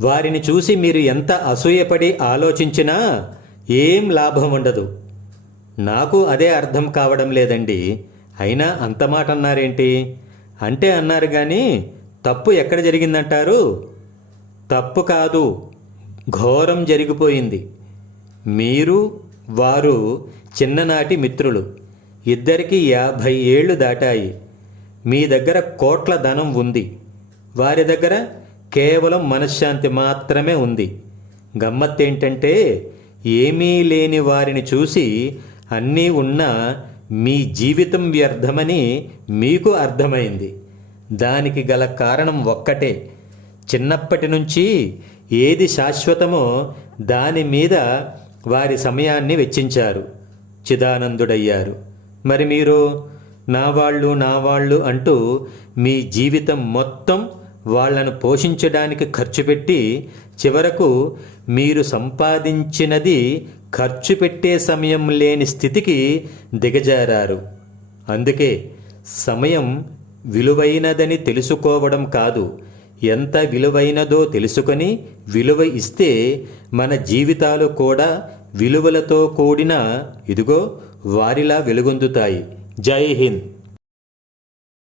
వారిని చూసి మీరు ఎంత అసూయపడి ఆలోచించినా ఏం లాభం ఉండదు. నాకు అదే అర్థం కావడం లేదండి. అయినా అంత మాట అన్నారేంటి? అంటే అన్నారు కానీ తప్పు ఎక్కడ జరిగిందంటారు? తప్పు కాదు, ఘోరం జరిగిపోయింది. మీరు వారు చిన్ననాటి మిత్రులు. ఇద్దరికీ 50 ఏళ్ళు దాటాయి. మీ దగ్గర కోట్ల ధనం ఉంది, వారి దగ్గర కేవలం మనశ్శాంతి మాత్రమే ఉంది. గమ్మత్తేంటంటే ఏమీ లేని వారిని చూసి అన్నీ ఉన్నా మీ జీవితం వ్యర్థమని మీకు అర్థమైంది. దానికి గల కారణం ఒక్కటే. చిన్నప్పటి నుంచి ఏది శాశ్వతమో దాని మీద వారి సమయాన్ని వెచ్చించారు, చిదానందుడయ్యారు. మరి మీరు నా వాళ్ళు అంటూ మీ జీవితం మొత్తం వాళ్లను పోషించడానికి ఖర్చు పెట్టి చివరకు మీరు సంపాదించినది ఖర్చు పెట్టే సమయం లేని స్థితికి దిగజారారు. అందుకే సమయం విలువైనదని తెలుసుకోవడం కాదు, ఎంత విలువైనదో తెలుసుకొని విలువ ఇస్తే మన జీవితాలు కూడా విలువలతో కూడిన ఇదిగో వారిలా వెలుగొందుతాయి. జై హింద్.